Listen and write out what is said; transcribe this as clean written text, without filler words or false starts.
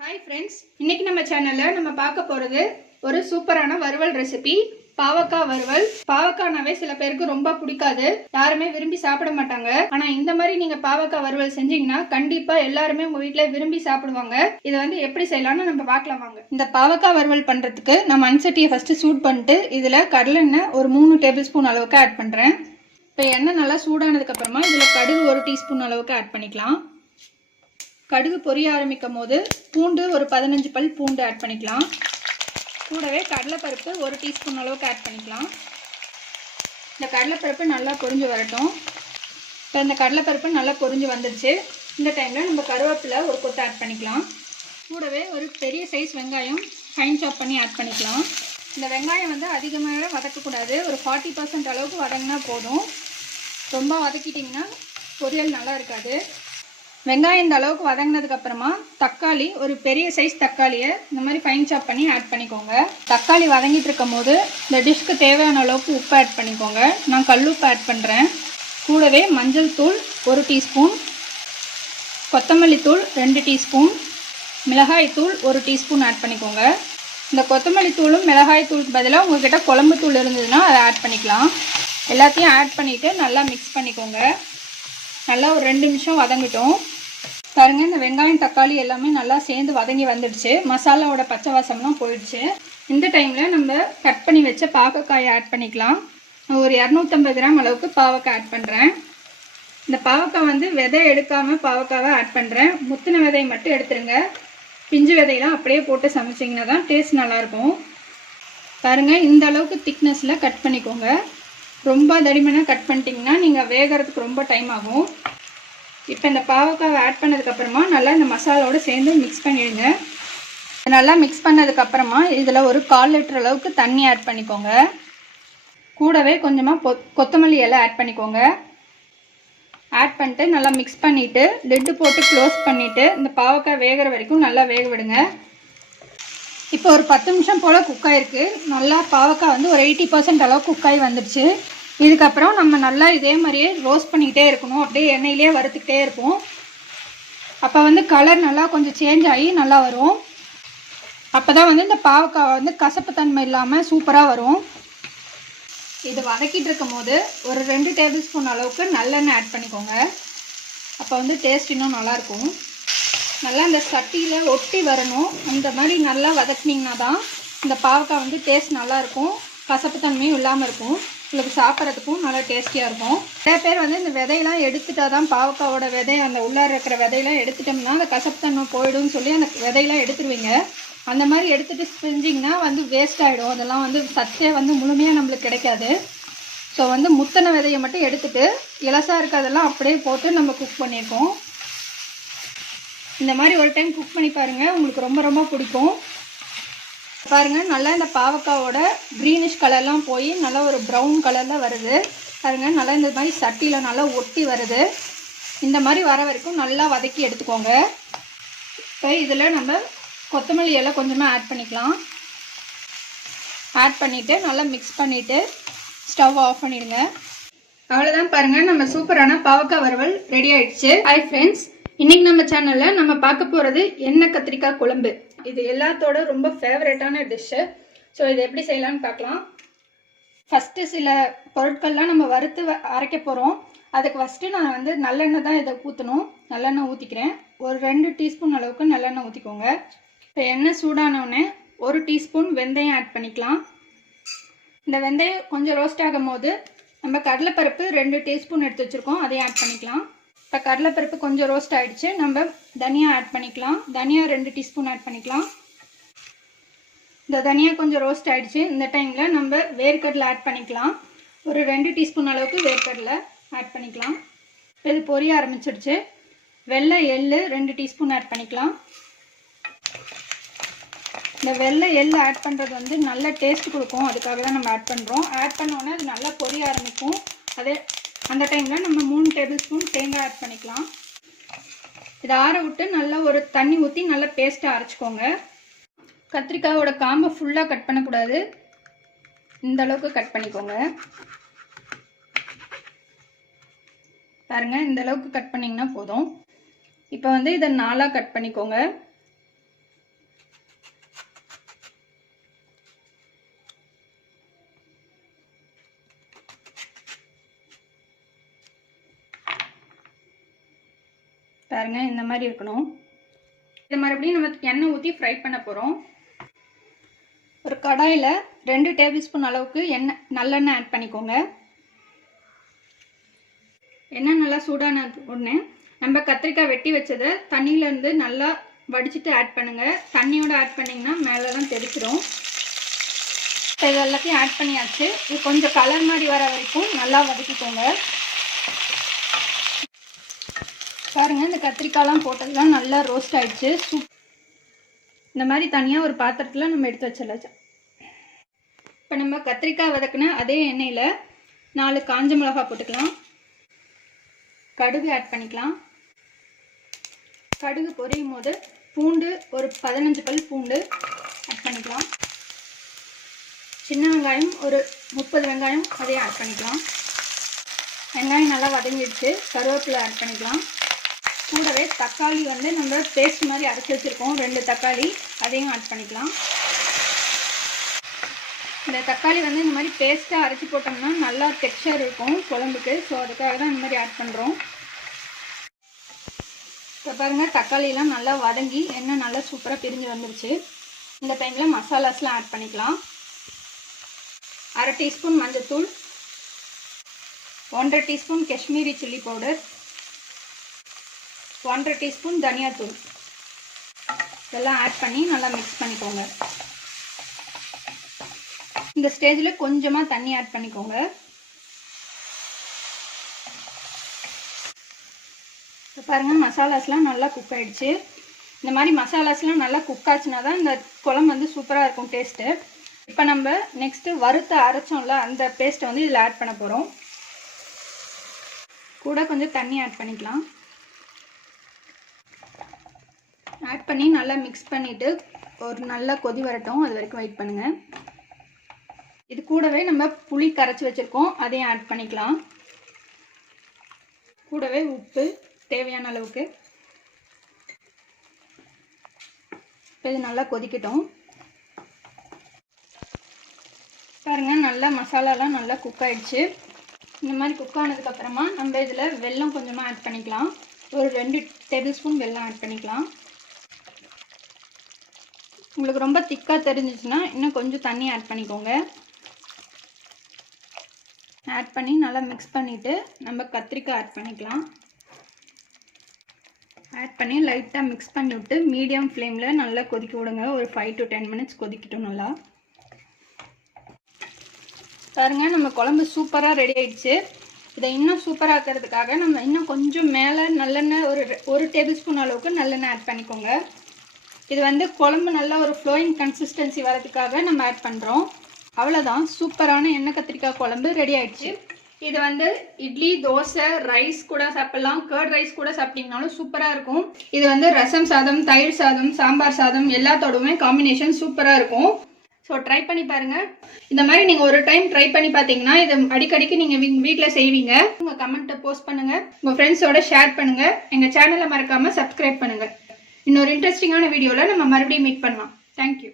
Hi friends, இன்னைக்கு நம்ம சேனல்ல நம்ம பார்க்க போறது ஒரு சூப்பரான வறுவல் ரெசிபி பாவக்காய் வறுவல். பாவக்காய்னாவே சில பேருக்கு ரொம்ப பிடிக்காது, யாருமே விரும்பி சாப்பிட மாட்டாங்க. ஆனா இந்த மாதிரி நீங்க பாவக்காய் வறுவல் செஞ்சீங்கன்னா கண்டிப்பா எல்லாருமே உங்க வீட்ல விரும்பி சாப்பிடுவாங்க. இதை வந்து எப்படி செய்யலாம்னு நம்ம பார்க்கலாம் வாங்க. இந்த பாவக்காய் வறுவல் பண்றதுக்கு நான் மண்சட்டியை ஃபர்ஸ்ட் சூட் பண்ணிட்டு இதுல கடலெண்ணெய் ஒரு 3 டேபிள் ஸ்பூன் அளவுக்கு ஆட் பண்றேன். இப்போ எண்ணெய் நல்லா சூடானதுக்கு அப்புறமா இதுல கடுகு 1 டீஸ்பூன் அளவுக்கு ஆட் பண்ணிக்கலாம். கடுகு பொரிய ஆரம்பிக்கும் போது பூண்டு ஒரு 15 பல் பூண்டு ஆட் பண்ணிக்கலாம். கூடவே கடலைப்பருப்பு 1 டீஸ்பூன் அளவுக்கு ஆட் பண்ணிக்கலாம். இந்த கடலைப்பருப்பு நல்லா பொரிஞ்சு வரட்டும். இப்போ இந்த கடலைப்பருப்பு நல்லா பொரிஞ்சு வந்துடுச்சு. இந்த டைமில் நம்ம கருவேப்பிலை ஒரு கொத்து ஆட் பண்ணிக்கலாம். கூடவே ஒரு பெரிய சைஸ் வெங்காயம் ஃபைன் சாப் பண்ணி ஆட் பண்ணிக்கலாம். இந்த வெங்காயம் வந்து அதிகமாக வதக்கக்கூடாது, ஒரு 40% அளவுக்கு வதங்கினா போதும். ரொம்ப வதக்கிட்டிங்கன்னா பொரியல் நல்லா இருக்காது. வெங்காயம் இந்த அளவுக்கு வதங்கினதுக்கு அப்புறமா தக்காளி ஒரு பெரிய சைஸ் தக்காளியை இந்த மாதிரி ஃபைன் சாப் பண்ணி ஆட் பண்ணிக்கோங்க. தக்காளி வதங்கிட்டு இருக்கும் போது இந்த டிஷ்க்கு தேவையான அளவுக்கு உப்பு ஆட் பண்ணிக்கோங்க. நான் கல்லுப்பு ஆட் பண்ணுறேன். கூடவே மஞ்சள் தூள் 1 டீஸ்பூன், கொத்தமல்லி தூள் 2 டீஸ்பூன், மிளகாய் தூள் 1 டீஸ்பூன் ஆட் பண்ணிக்கோங்க. இந்த கொத்தமல்லி தூளும் மிளகாய் தூளுக்கு பதிலாக உங்கள்கிட்ட குழம்பு தூள் இருந்ததுன்னா அதை ஆட் பண்ணிக்கலாம். எல்லாத்தையும் ஆட் பண்ணிவிட்டு நல்லா மிக்ஸ் பண்ணிக்கோங்க. நல்லா ஒரு 2 நிமிஷம் வதங்கட்டும். பாருங்கள், இந்த வெங்காயம் தக்காளி எல்லாமே நல்லா சேர்ந்து வதங்கி வந்துடுச்சு. மசாலாவோட பச்சை வாசம்லாம் போயிடுச்சு. இந்த டைமில் நம்ம கட் பண்ணி வச்ச பாவக்காயை ஆட் பண்ணிக்கலாம். ஒரு 250 கிராம் அளவுக்கு பாவக்காய் ஆட் பண்ணுறேன். இந்த பாவக்காய் வந்து விதை எடுக்காமல் பாவக்காவை ஆட் பண்ணுறேன். முத்தின விதையை மட்டும் எடுத்துருங்க. பிஞ்சு விதையெல்லாம் அப்படியே போட்டு சமைச்சிங்கன்னா தான் டேஸ்ட் நல்லாயிருக்கும். பாருங்கள், இந்த அளவுக்கு திக்னஸில் கட் பண்ணிக்கோங்க. ரொம்ப தடிமனாக கட் பண்ணிட்டீங்கன்னா நீங்கள் வேகிறதுக்கு ரொம்ப டைம் ஆகும். இப்போ இந்த பாவக்காவை ஆட் பண்ணதுக்கப்புறமா நல்லா இந்த மசாலாவோடு சேர்ந்து மிக்ஸ் பண்ணிவிடுங்க. நல்லா மிக்ஸ் பண்ணதுக்கப்புறமா இதில் ஒரு 1/4 லிட்டர் அளவுக்கு தண்ணி ஆட் பண்ணிக்கோங்க. கூடவே கொஞ்சமாக கொத்தமல்லி இலை ஆட் பண்ணிக்கோங்க. ஆட் பண்ணிட்டு நல்லா மிக்ஸ் பண்ணிவிட்டு லிட்டு போட்டு க்ளோஸ் பண்ணிவிட்டு இந்த பாவக்காய் வேகிற வரைக்கும் நல்லா வேக விடுங்க. இப்போ ஒரு 10 நிமிஷம் போல் குக் ஆகிருக்கு. நல்லா பாவக்காய் வந்து ஒரு 80% அளவுக்கு குக் ஆகி வந்துடுச்சு. இதுக்கப்புறம் நம்ம நல்லா இதே மாதிரியே ரோஸ்ட் பண்ணிக்கிட்டே இருக்கணும். அப்படியே எண்ணெயிலே வறுத்துக்கிட்டே இருப்போம். அப்போ வந்து கலர் நல்லா கொஞ்சம் சேஞ்ச் ஆகி நல்லா வரும். அப்போ தான் வந்து இந்த பாவக்காய் வந்து கசப்பு தன்மை இல்லாமல் சூப்பராக வரும். இது வதக்கிட்டு இருக்கும் போது ஒரு 2 டேபிள் ஸ்பூன் அளவுக்கு நல்லெண்ணெய் ஆட் பண்ணிக்கோங்க. அப்போ வந்து டேஸ்ட் இன்னும் நல்லாயிருக்கும். நல்லா இந்த சட்டியில் ஒட்டி வரணும். அந்த மாதிரி நல்லா வதக்கினீங்கன்னா தான் இந்த பாவக்காய் வந்து டேஸ்ட் நல்லாயிருக்கும். கசப்பு தன்மையும் இல்லாமல் இருக்கும். உங்களுக்கு சாப்பிட்றதுக்கும் நல்லா டேஸ்டியாக இருக்கும். நிறைய பேர் வந்து இந்த விதையெல்லாம் எடுத்துட்டா தான் பாவக்காவோட விதை அந்த உள்ளார இருக்கிற விதையெல்லாம் எடுத்துட்டோம்னா அந்த கசப்பு தன்மை போயிடும்னு சொல்லி அந்த விதையெல்லாம் எடுத்துருவீங்க. அந்த மாதிரி எடுத்துகிட்டு செஞ்சிங்கன்னா வந்து வேஸ்ட் ஆகிடும். அதெல்லாம் வந்து சத்தே வந்து முழுமையாக நம்மளுக்கு கிடைக்காது. ஸோ வந்து முத்தின விதையை மட்டும் எடுத்துகிட்டு இலசாக இருக்கிறதெல்லாம் அப்படியே போட்டு நம்ம குக் பண்ணியிருக்கோம். இந்த மாதிரி ஒரு டைம் குக் பண்ணி பாருங்கள், உங்களுக்கு ரொம்ப ரொம்ப பிடிக்கும். பாருங்கள், நல்லா இந்த பாவக்காவோட க்ரீனிஷ் கலர்லாம் போய் நல்லா ஒரு ப்ரௌன் கலரில் வருது. பாருங்கள், நல்லா இந்த மாதிரி சட்டியில் நல்லா ஒட்டி வருது. இந்த மாதிரி வர வரைக்கும் நல்லா வதக்கி எடுத்துக்கோங்க. இப்போ இதில் நம்ம கொத்தமல்லி எல்லாம் கொஞ்சமாக ஆட் பண்ணிக்கலாம். ஆட் பண்ணிவிட்டு நல்லா மிக்ஸ் பண்ணிவிட்டு ஸ்டவ் ஆஃப் பண்ணிடுங்க. அவ்வளோதான், பாருங்கள், நம்ம சூப்பரான பாவக்காய் வறுவல் ரெடி ஆயிடுச்சு. ஹாய் ஃப்ரெண்ட்ஸ், இன்னைக்கு நம்ம சேனலில் நம்ம பார்க்க போகிறது எண்ணெய் கத்திரிக்காய் குழம்பு. இது எல்லாத்தோட ரொம்ப ஃபேவரட்டான டிஷ்ஷு. ஸோ இதை எப்படி செய்யலான்னு பார்க்கலாம். ஃபஸ்ட்டு சில பொருட்கள்லாம் நம்ம வறுத்து அரைக்க போகிறோம். அதுக்கு ஃபஸ்ட்டு நான் வந்து நல்லெண்ணெய் தான் இதை ஊற்றணும். நல்லெண்ணெய் ஊற்றிக்கிறேன். ஒரு 2 டீஸ்பூன் அளவுக்கு நல்லெண்ணெய் ஊற்றிக்கோங்க. இப்போ எண்ணெய் சூடானோடனே 1 டீஸ்பூன் வெந்தயம் ஆட் பண்ணிக்கலாம். இந்த வெந்தயம் கொஞ்சம் ரோஸ்ட் ஆகும் போது நம்ம கடலைப்பருப்பு 2 டீஸ்பூன் எடுத்து வச்சுருக்கோம், அதையும் ஆட் பண்ணிக்கலாம். இப்போ கடலைப்பருப்பு கொஞ்சம் ரோஸ்ட் ஆகிடுச்சு. நம்ம தனியா ஆட் பண்ணிக்கலாம். தனியா 2 டீஸ்பூன் ஆட் பண்ணிக்கலாம். இந்த தனியா கொஞ்சம் ரோஸ்ட் ஆகிடுச்சு. இந்த டைமில் நம்ம வேர்க்கடலை ஆட் பண்ணிக்கலாம். ஒரு 2 டீஸ்பூன் அளவுக்கு வேர்க்கடலை ஆட் பண்ணிக்கலாம். இது பொரிய ஆரம்பிச்சிடுச்சு. வெள்ளை எள்ளு 2 டீஸ்பூன் ஆட் பண்ணிக்கலாம். இந்த வெள்ளை எள்ளு ஆட் பண்ணுறது வந்து நல்ல டேஸ்ட் கொடுக்கும், அதுக்காக தான் நம்ம ஆட் பண்ணுறோம். ஆட் பண்ணோன்னே அது நல்லா பொரிய ஆரம்பிக்கும். அந்த டைமில் நம்ம 3 டேபிள் ஸ்பூன் தேங்காய் ஆட் பண்ணிக்கலாம். இதை ஆற விட்டு நல்லா ஒரு தண்ணி ஊற்றி நல்லா பேஸ்ட்டாக அரைச்சிக்கோங்க. கத்திரிக்காயோட காம்பை ஃபுல்லாக கட் பண்ணக்கூடாது, இந்த அளவுக்கு கட் பண்ணிக்கோங்க. பாருங்க, இந்த அளவுக்கு கட் பண்ணிங்கன்னா போதும். இப்போ வந்து இதை 4ஆக கட் பண்ணிக்கோங்க. பாருங்கள், இந்த மாதிரி இருக்கணும். இதை மறுபடியும் நம்ம எண்ணெய் ஊற்றி ஃப்ரை பண்ண போகிறோம். ஒரு கடாயில் 2 டேபிள் ஸ்பூன் அளவுக்கு நல்லெண்ணெய் ஆட் பண்ணிக்கோங்க. எண்ணெய் நல்லா சூடான உடனே நம்ம கத்திரிக்காய் வெட்டி வச்சதை தண்ணியிலேருந்து நல்லா வடிச்சிட்டு ஆட் பண்ணுங்கள். தண்ணியோடு ஆட் பண்ணிங்கன்னா மேலெலாம் தெரிச்சிடும். இது எல்லாத்தையும் ஆட் பண்ணியாச்சு. இது கொஞ்சம் கலர் மாதிரி வர வரைக்கும் நல்லா வதக்கிக்கோங்க. பாருங்கள், இந்த கத்திரிக்காய்லாம் போட்டதுலாம் நல்லா ரோஸ்ட் ஆகிடுச்சு. இந்த மாதிரி தனியாக ஒரு பாத்திரத்தில் நம்ம எடுத்து வச்சிடலாம். இப்போ நம்ம கத்திரிக்காய் வதக்கின அதே எண்ணெயில் 4 காஞ்ச மிளகாய் போட்டுக்கலாம். கடுகு ஆட் பண்ணிக்கலாம். கடுகு பொரியும் போது பூண்டு ஒரு 15 பல் பூண்டு ஆட் பண்ணிக்கலாம். சின்ன வெங்காயம் ஒரு 30 வெங்காயம் அதையும் ஆட் பண்ணிக்கலாம். வெங்காயம் நல்லா வதங்கிடுச்சு. கருவேப்பிலை ஆட் பண்ணிக்கலாம். கூடவே தக்காளி நம்ம பேஸ்ட் மாதிரி அரைச்சி வச்சுருக்கோம், 2 தக்காளி, அதையும் ஆட் பண்ணிக்கலாம். இந்த தக்காளி இந்த மாதிரி பேஸ்ட்டாக அரைச்சி போட்டோம்னா நல்லா டெக்ஸ்சர் இருக்கும் குழம்புக்கு. ஸோ அதுக்காக தான் இந்த மாதிரி ஆட் பண்ணுறோம். இப்போ பாருங்கள், தக்காளியெலாம் நல்லா வதங்கி எண்ணெய் நல்லா சூப்பராக பிரிஞ்சு வந்துருச்சு. இந்த டைமில் மசாலாஸ்லாம் ஆட் பண்ணிக்கலாம். 1/2 டீஸ்பூன் மஞ்சள்தூள், 1/2 teaspoon Kashmiri chilli powder, 1/2 teaspoon தனியாத்தூள் இதெல்லாம் ஆட் பண்ணி நல்லா மிக்ஸ் பண்ணிக்கோங்க. இந்த ஸ்டேஜில் கொஞ்சமாக தண்ணி ஆட் பண்ணிக்கோங்க. இப்போ பாருங்கள், மசாலாஸ்லாம் நல்லா குக் ஆகிடுச்சு. இந்த மாதிரி மசாலாஸ்லாம் நல்லா குக் ஆச்சுன்னா தான் இந்த குழம்பு சூப்பராக இருக்கும் டேஸ்ட்டு. இப்போ நம்ம நெக்ஸ்ட்டு வறுத்த அரைச்சோம்ல அந்த பேஸ்ட்டை இதில் ஆட் பண்ண போகிறோம். கூட கொஞ்சம் தண்ணி ஆட் பண்ணிக்கலாம். ஆட் பண்ணி நல்லா மிக்ஸ் பண்ணிவிட்டு ஒரு நல்லா கொதி வரட்டும், அது வரைக்கும் வெயிட் பண்ணுங்கள். இது கூடவே நம்ம புளி கரைச்சி வச்சுருக்கோம், அதையும் ஆட் பண்ணிக்கலாம். கூடவே உப்பு தேவையான அளவுக்கு. இப்போ இது நல்லா கொதிக்கட்டும். பாருங்கள், நல்லா மசாலாலாம் நல்லா குக் ஆகிடுச்சு. இந்த மாதிரி குக் ஆனதுக்கப்புறமா நம்ம இதில் வெல்லம் கொஞ்சமாக ஆட் பண்ணிக்கலாம். ஒரு 2 டேபிள் ஸ்பூன் வெல்லம் ஆட் பண்ணிக்கலாம். உங்களுக்கு ரொம்ப திக்காக தெரிஞ்சிச்சுன்னா இன்னும் கொஞ்சம் தண்ணி ஆட் பண்ணிக்கோங்க. ஆட் பண்ணி நல்லா மிக்ஸ் பண்ணிவிட்டு நம்ம கத்திரிக்காய் ஆட் பண்ணிக்கலாம். ஆட் பண்ணி லைட்டாக மிக்ஸ் பண்ணி விட்டு மீடியம் ஃப்ளேமில் நல்லா கொதிக்க விடுங்க. ஒரு 5 to 10 மினிட்ஸ் கொதிக்கட்டும் நல்லா. பாருங்கள், நம்ம குழம்பு சூப்பராக ரெடி ஆகிடுச்சு. இதை இன்னும் சூப்பராக ஆக்கிறதுக்காக நம்ம இன்னும் கொஞ்சம் மேலே நல்லெண்ணெய் ஒரு டேபிள் ஸ்பூன் அளவுக்கு நல்லெண்ணெய் ஆட் பண்ணிக்கோங்க. இது குழம்பு நல்லா ஒரு ஃப்ளோயிங் கன்சிஸ்டன்சி வரதுக்காக நம்ம ஆட் பண்ணுறோம். அவ்வளோதான், சூப்பரான எண்ணெய் கத்திரிக்காய் குழம்பு ரெடி ஆகிடுச்சு. இது இட்லி, தோசை, ரைஸ் கூட சாப்பிட்லாம். கர்ட் ரைஸ் கூட சாப்பிட்டீங்கனாலும் சூப்பராக இருக்கும். இது ரசம் சாதம், தயிர் சாதம், சாம்பார் சாதம் எல்லாத்தோடுமே காம்பினேஷன் சூப்பராக இருக்கும். ஸோ ட்ரை பண்ணி பாருங்கள். இந்த மாதிரி நீங்கள் ஒரு டைம் ட்ரை பண்ணி பார்த்தீங்கன்னா இது அடிக்கடிக்கு நீங்கள் வீட்டில் செய்வீங்க. உங்கள் கமெண்ட்டை போஸ்ட் பண்ணுங்கள், உங்கள் ஃப்ரெண்ட்ஸோட ஷேர் பண்ணுங்கள். எங்கள் சேனலை மறக்காமல் சப்ஸ்கிரைப் பண்ணுங்கள். இன்னொரு இன்ட்ரெஸ்டிங்கான வீடியோவில் நம்ம மறுபடியும் மீட் பண்ணலாம். தேங்க்யூ.